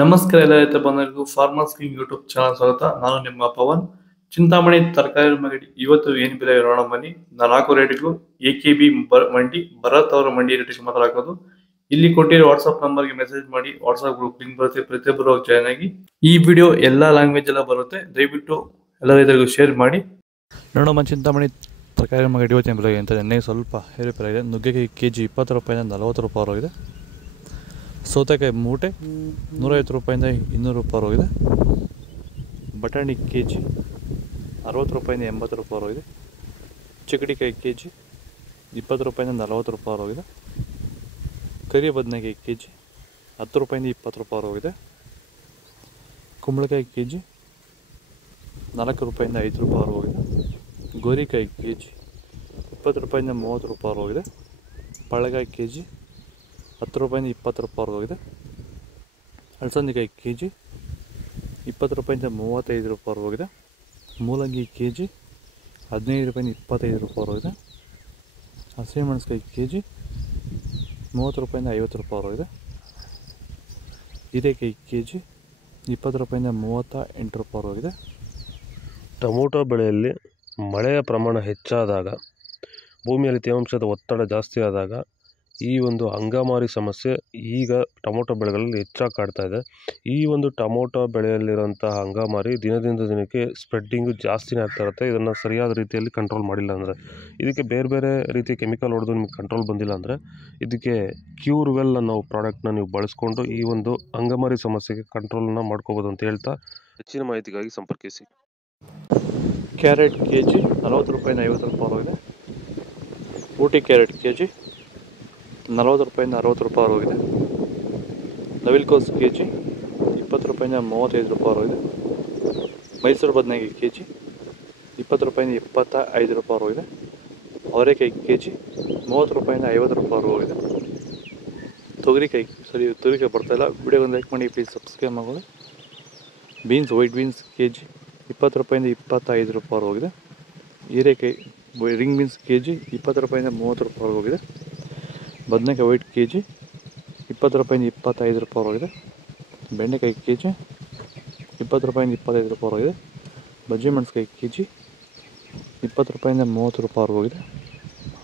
ನಮಸ್ಕಾರ ಎಲ್ಲ ರೈತ ಬಂಧುಗಳಿಗೂ ಫಾರ್ಮರ್ಸ್ ಕಿಂಗ್ ಯೂಟ್ಯೂಬ್ ಚಾನಲ್ ಸ್ವಾಗತ. ನಾನು ನಿಮ್ಮ ಪವನ್. ಚಿಂತಾಮಣಿ ತರಕಾರಿ ಮಂಡಿ ಇವತ್ತು ಏನು ಬೆಲೆ ನೋಡೋಣ ಬನ್ನಿ. ನಾಲ್ಕು ರೇಟ್ಗಳು AKB ಮಂಡಿ ಭರತ್ ಅವರ ಮಂಡಿ ರೇಟ್ ಮಾತಾಡೋದು. ಇಲ್ಲಿ ಕೊಟ್ಟಿರೋ ವಾಟ್ಸ್ಆಪ್ ನಂಬರ್ಗೆ ಮೆಸೇಜ್ ಮಾಡಿ. ವಾಟ್ಸ್ಆಪ್ ಗ್ರೂಪ್ ಲಿಂಕ್ ಬರುತ್ತೆ, ಪ್ರತಿಯೊಬ್ಬರು ಜಾಯ್ನ್ ಆಗಿ. ಈ ವಿಡಿಯೋ ಎಲ್ಲಾ ಲ್ಯಾಂಗ್ವೇಜ್ ಎಲ್ಲ ಬರುತ್ತೆ, ದಯವಿಟ್ಟು ಎಲ್ಲ ರೈತರಿಗೂ ಶೇರ್ ಮಾಡಿ. ನೋಡೋಣ ಚಿಂತಾಮಣಿ ತರಕಾರಿ ಮಂಡಿ ಇವತ್ತಿನ ಬೆಲೆ ಅಂತ ಎಣ್ಣೆ ಸ್ವಲ್ಪ ಏರುಪೇರು ಇದೆ. ನುಗ್ಗೆಕಾಯಿ ಕೆಜಿ 20 ರೂಪಾಯಿಂದ 40 ರೂಪಾಯಿ ಆಗಿದೆ. ಸೌತೆಕಾಯಿ ಮೂಟೆ 150 ರೂಪಾಯಿಂದ 200 ರೂಪಾಯಿ ಹೋಗಿದೆ. ಬಟಾಣಿ ಕೆಜಿ 60 ರೂಪಾಯಿಂದ 80 ರೂಪಾಯಿ ಹೋಗಿದೆ. ಚಿಕಡಿಕಾಯಿ ಕೆಜಿ 20 ರೂಪಾಯಿಂದ 40 ರೂಪಾಯಿ ಹೋಗಿದೆ. ಕರಿ ಬದನೆಕಾಯಿ ಕೆಜಿ 10 ರೂಪಾಯಿಂದ 20 ರೂಪಾಯಿ ಹೋಗಿದೆ. ಕುಂಬಳಕಾಯಿ ಕೆಜಿ 4 ರೂಪಾಯಿಂದ 5 ರೂಪಾಯಿ ಹೋಗಿದೆ. ಗೋರಿಕಾಯಿ ಕೆಜಿ 20 ರೂಪಾಯಿಂದ 30 ರೂಪಾಯಿ ಹೋಗಿದೆ. ಪಳಗಾಯಿ ಕೆಜಿ 10 ರೂಪಾಯಿಂದ 20 ರೂಪಾಯಿ ಹೋಗಿದೆ. ಅಲಸಂದಿಕಾಯಿ ಕೆಜಿ 20 ರೂಪಾಯಿಂದ 35 ರೂಪಾಯಿ ಹೋಗಿದೆ. ಮೂಲಂಗಿ ಕೆಜಿ 15 ರೂಪಾಯಿಂದ 25 ರೂಪಾಯಿ ಹೋಗಿದೆ. ಹಸಿಮೆಣಸಿನಕಾಯಿ ಕೆಜಿ 30 ರೂಪಾಯಿಂದ 50 ರೂಪಾಯಿ ಹೋಗಿದೆ. ಹೀರೆಕಾಯಿ ಕೆಜಿ 20 ರೂಪಾಯಿಂದ 38 ರೂಪಾಯಿ ಹೋಗಿದೆ. ಟೊಮೊಟೊ ಬೆಳೆಯಲ್ಲಿ ಮಳೆಯ ಪ್ರಮಾಣ ಹೆಚ್ಚಾದಾಗ, ಭೂಮಿಯಲ್ಲಿ ತೇವಾಂಶದ ಒತ್ತಡ ಜಾಸ್ತಿ ಆದಾಗ ಈ ಒಂದು ಅಂಗಮಾರಿ ಸಮಸ್ಯೆ ಈಗ ಟೊಮೊಟೊ ಬೆಳೆಗಳಲ್ಲಿ ಹೆಚ್ಚಾಗಿ ಕಾಡ್ತಾ ಇದೆ. ಈ ಒಂದು ಟೊಮೊಟೊ ಬೆಳೆಯಲ್ಲಿರುವಂತಹ ಅಂಗಮಾರಿ ದಿನದಿಂದ ದಿನಕ್ಕೆ ಸ್ಪ್ರೆಡ್ಡಿಂಗು ಜಾಸ್ತಿನೇ ಆಗ್ತಾ ಇರುತ್ತೆ. ಇದನ್ನು ಸರಿಯಾದ ರೀತಿಯಲ್ಲಿ ಕಂಟ್ರೋಲ್ ಮಾಡಿಲ್ಲ ಅಂದರೆ, ಇದಕ್ಕೆ ಬೇರೆ ಬೇರೆ ರೀತಿಯ ಕೆಮಿಕಲ್ ಹೊಡೆದು ನಿಮಗೆ ಕಂಟ್ರೋಲ್ ಬಂದಿಲ್ಲ ಅಂದರೆ, ಇದಕ್ಕೆ ಕ್ಯೂರ್ವೆಲ್ ಅನ್ನೋ ಪ್ರಾಡಕ್ಟ್ನ ನೀವು ಬಳಸ್ಕೊಂಡು ಈ ಒಂದು ಅಂಗಮಾರಿ ಸಮಸ್ಯೆಗೆ ಕಂಟ್ರೋಲನ್ನು ಮಾಡ್ಕೋಬೋದು ಅಂತ ಹೇಳ್ತಾ, ಹೆಚ್ಚಿನ ಮಾಹಿತಿಗಾಗಿ ಸಂಪರ್ಕಿಸಿ. ಕ್ಯಾರೆಟ್ ಕೆಜಿ 40 ರೂಪಾಯಿಂದ 50 ರೂಪಾಯಿ ಹೋಗಿದೆ. ಊಟಿ ಕ್ಯಾರೆಟ್ ಕೆಜಿ 40 ರೂಪಾಯಿಂದ 60 ರೂಪಾಯಿ ಹೋಗಿದೆ. ನವಿಲುಕೋಸು ಕೆಜಿ 20 ರೂಪಾಯಿಂದ 35 ರೂಪಾಯಿ ಹೋಗಿದೆ. ಮೈಸೂರು ಬದನೆಕಾಯಿ ಕೆಜಿ 20 ರೂಪಾಯಿಂದ 25 ರೂಪಾಯಿ ಹೋಗಿದೆ. ಅವರೆಕಾಯಿ ಕೆಜಿ 30 ರೂಪಾಯಿಂದ 50 ರೂಪಾಯಿ ಹೋಗಿದೆ. ತೊಗರಿಕಾಯಿ ಬರ್ತಾಯಿಲ್ಲ. ವಿಡಿಯೋಗೊಂದು ಲೈಕ್ ಮಾಡಿ, ಪ್ಲೀಸ್ ಸಬ್ಸ್ಕ್ರೈಬ್ ಮಾಡಿ. ಬೀನ್ಸ್ ವೈಟ್ ಬೀನ್ಸ್ ಕೆಜಿ 20 ರೂಪಾಯಿಂದ 25 ರೂಪಾಯಿ ಹೋಗಿದೆ. ಹೀರೆಕಾಯಿ ರಿಂಗ್ ಬೀನ್ಸ್ ಕೆಜಿ 20 ರೂಪಾಯಿಂದ 30 ರೂಪಾಯಿ ಹೋಗಿದೆ. ಬದನೆಕಾಯಿ ವೈಟ್ ಕೆಜಿ 20 ರೂಪಾಯಿಂದ 25 ರೂಪಾಯಿ ಹೋಗಿದೆ. ಬೆಂಡೆಕಾಯಿ ಕೆಜಿ 20 ರೂಪಾಯಿಂದ 25 ರೂಪಾಯಿ ಹೋಗಿದೆ. ಬಜ್ಜಿ ಮೆಣಸಿನಕಾಯಿ ಕೆಜಿ 20 ರೂಪಾಯಿಂದ 30 ರೂಪಾಯಿ ಹೋಗಿದೆ.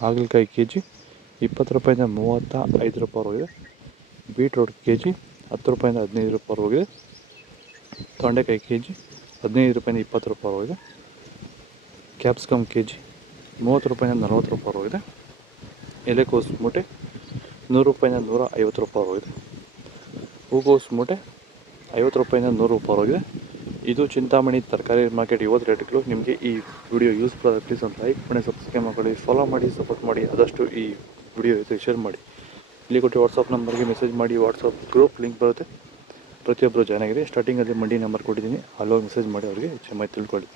ಹಾಗಲಕಾಯಿ ಕೆಜಿ 20 ರೂಪಾಯಿಂದ 35 ರೂಪಾಯಿ ಹೋಗಿದೆ. ಬೀಟ್ರೋಟ್ ಕೆಜಿ 10 ರೂಪಾಯಿಂದ 15 ರೂಪಾಯಿ ಹೋಗಿದೆ. ತೊಂಡೆಕಾಯಿ ಕೆಜಿ 15 ರೂಪಾಯಿಂದ 20 ರೂಪಾಯಿ ಹೋಗಿದೆ. ಕ್ಯಾಪ್ಸಿಕಮ್ ಕೆಜಿ 30 ರೂಪಾಯಿಂದ 40 ರೂಪಾಯಿ ಹೋಗಿದೆ. ಎಲೆಕೋಸು ಮೂಟೆ 100 ರೂಪಾಯಿಂದ 150 ರೂಪಾಯಿ ಹೋಗಿದೆ. ಹೂಕೋಸು ಮೂಟೆ 50 ರೂಪಾಯಿಂದ 100 ರೂಪಾಯಿ ಹೋಗಿದೆ. ಇದು ಚಿಂತಾಮಣಿ ತರಕಾರಿ ಮಾರ್ಕೆಟ್ ಇವತ್ತು ರೇಟ್ಗಳು. ನಿಮಗೆ ಈ ವಿಡಿಯೋ ಯೂಸ್ಫುಲ್ ಆದರೆ ಪ್ಲೀಸ್ ಒಂದು ಲೈಕ್ ಮಾಡಿ, ಸಬ್ಸ್ಕ್ರೈಬ್ ಮಾಡಿ, ಫಾಲೋ ಮಾಡಿ, ಸಪೋರ್ಟ್ ಮಾಡಿ. ಆದಷ್ಟು ಈ ವಿಡಿಯೋ ಜೊತೆ ಶೇರ್ ಮಾಡಿ. ಇಲ್ಲಿ ಕೊಟ್ಟು ವಾಟ್ಸಪ್ ನಂಬರ್ಗೆ ಮೆಸೇಜ್ ಮಾಡಿ. ವಾಟ್ಸಪ್ ಗ್ರೂಪ್ ಲಿಂಕ್ ಬರುತ್ತೆ, ಪ್ರತಿಯೊಬ್ಬರು ಜಾಯ್ನ್ ಆಗಿದೆ. ಸ್ಟಾರ್ಟಿಂಗಲ್ಲಿ ಮಂಡಿ ನಂಬರ್ ಕೊಟ್ಟಿದ್ದೀನಿ, ಅಲ್ಲೋಗಿ ಮೆಸೇಜ್ ಮಾಡಿ, ಅವರಿಗೆ ಹೆಚ್ಚು ಮಾಹಿತಿ ತಿಳ್ಕೊಳ್ಳಿ.